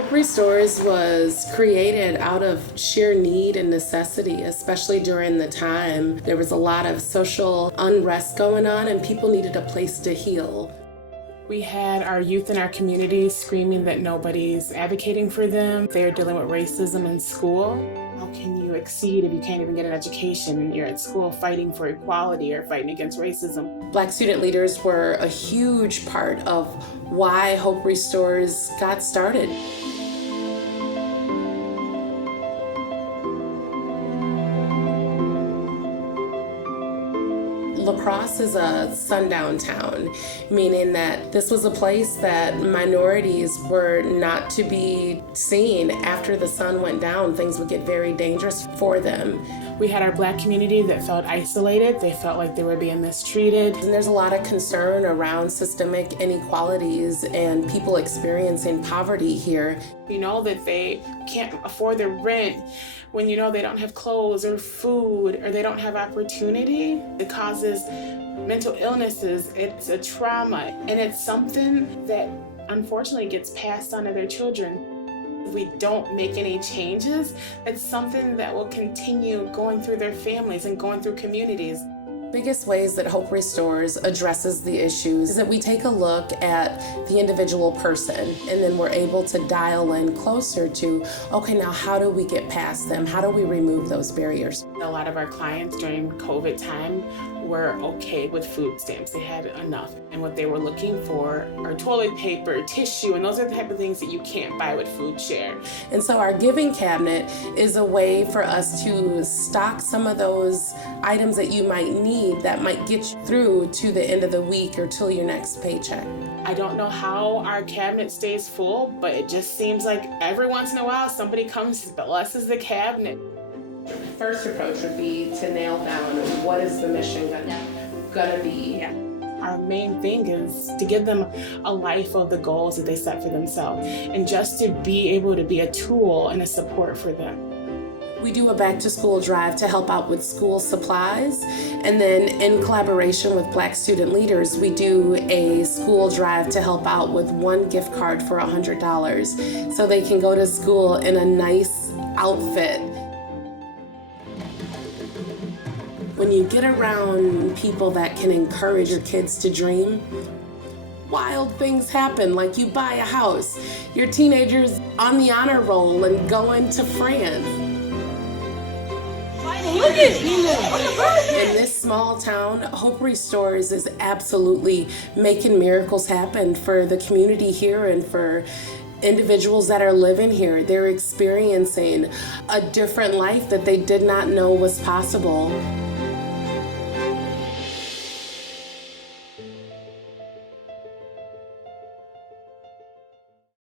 Hope Restores was created out of sheer need and necessity, especially during the time. There was a lot of social unrest going on and people needed a place to heal. We had our youth in our community screaming that nobody's advocating for them. They're dealing with racism in school. How can you exceed if you can't even get an education and you're at school fighting for equality or fighting against racism? Black student leaders were a huge part of why Hope Restores got started. Crosse is a sundown town, meaning that this was a place that minorities were not to be seen. After the sun went down, things would get very dangerous for them. We had our Black community that felt isolated. They felt like they were being mistreated. And there's a lot of concern around systemic inequalities and people experiencing poverty here. You know that they can't afford their rent, when you know they don't have clothes or food or they don't have opportunity. It causes mental illnesses, it's a trauma, and it's something that unfortunately gets passed on to their children. If we don't make any changes, it's something that will continue going through their families and going through communities. Biggest ways that Hope Restores addresses the issues is that we take a look at the individual person and then we're able to dial in closer to, okay, now how do we get past them? How do we remove those barriers? A lot of our clients during COVID time were okay with food stamps. They had enough. And what they were looking for are toilet paper, tissue, and those are the type of things that you can't buy with Food Share. And so our giving cabinet is a way for us to stock some of those items that you might need that might get you through to the end of the week or till your next paycheck. I don't know how our cabinet stays full, but it just seems like every once in a while somebody comes and blesses the cabinet. First approach would be to nail down what is the mission gonna be. Yeah. Our main thing is to give them a life of the goals that they set for themselves and just to be able to be a tool and a support for them. We do a back to school drive to help out with school supplies, and then in collaboration with Black student leaders, we do a school drive to help out with one gift card for $100 so they can go to school in a nice outfit. When you get around people that can encourage your kids to dream, wild things happen, like you buy a house, your teenager's on the honor roll and going to France. Look at you. In this small town, Hope Restores is absolutely making miracles happen for the community here and for individuals that are living here. They're experiencing a different life that they did not know was possible.